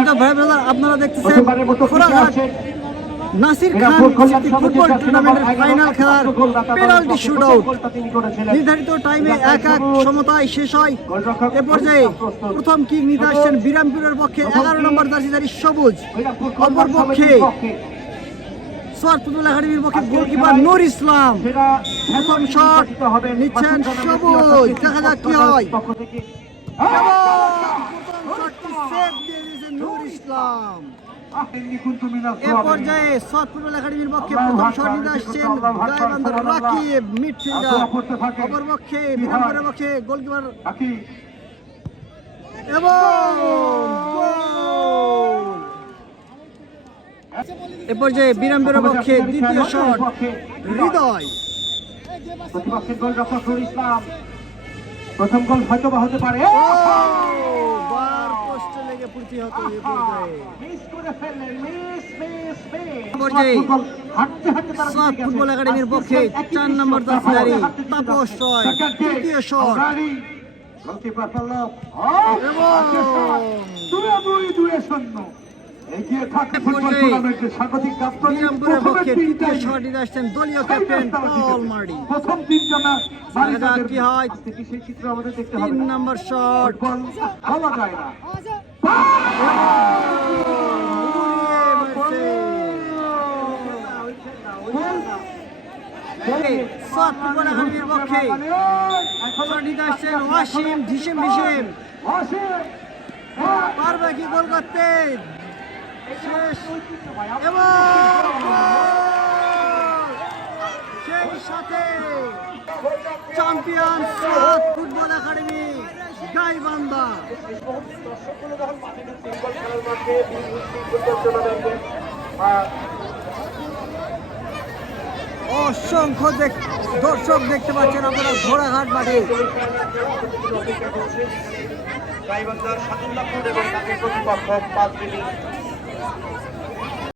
আদাব ভাই ব্রাদার আপনারা দেখতেছেন নাসির খান ফুটবল টুর্নামেন্টের ফাইনাল খেলার পেনাল্টি শুট আউট। নির্ধারিত টাইমে এক এক সমতায় শেষ হয়। এ পর্যায়ে প্রথম কিক নিতে আসছেন বিরামপুরের পক্ষে এগারো। নম্বর জার্সিধারী সবুজ। অপর পক্ষে সমিতির পক্ষে। সোয়ার ফুটবল একাডেমির পক্ষে গোলকিপার নূর ইসলাম। প্রথম শট নিচ্ছেন সবুজ। দেখা যাক কি হয় পক্ষ থেকে। এবং প্রথম শটটি সেভ দিয়ে দিয়েছেন নূর ইসলাম এ পর্যায়ে সাত ফুটবল একাডেমির পক্ষে প্রথম শট নিতে আসছেন গায়বান্ধার রাকিব মিডফিল্ডার। অপর পক্ষে কি পক্ষে গোলকিপার। এবং এ পর্যায়ে বিরামপুরের পক্ষে দ্বিতীয় শট হৃদয়। প্রতিপক্ষের গোলরক্ষক ইসলাম প্রথম গোল হয়তো বা হতে পারে। মিস পর্যায়ে ফুটবল হাঁটতে হাঁটতে তারা সাত জিতে গেছে। ফুটবল একাডেমির পক্ষে চার নম্বর হাঁটতে তাপস রয় তৃতীয় শট থাকে দলীয় ক্যাপ্টেন পল মার্ডি। প্রথম তিনজনা কি হয়। তিন নম্বর শট ফুটবল যায় না। সাত ফুটবল একাডেমির পক্ষে নিতে আসছেন ওয়াসিম ঝিসিম ঝিসিম পারবে কি গোল করতে শেষ এবং সেই সাথে চ্যাম্পিয়ন ফুটবল অসংখ্য দর্শক দেখতে পাচ্ছেন আপনারা ঘোড়াঘাট মাঠে। প্রতিপক্ষ পাঁচবিবি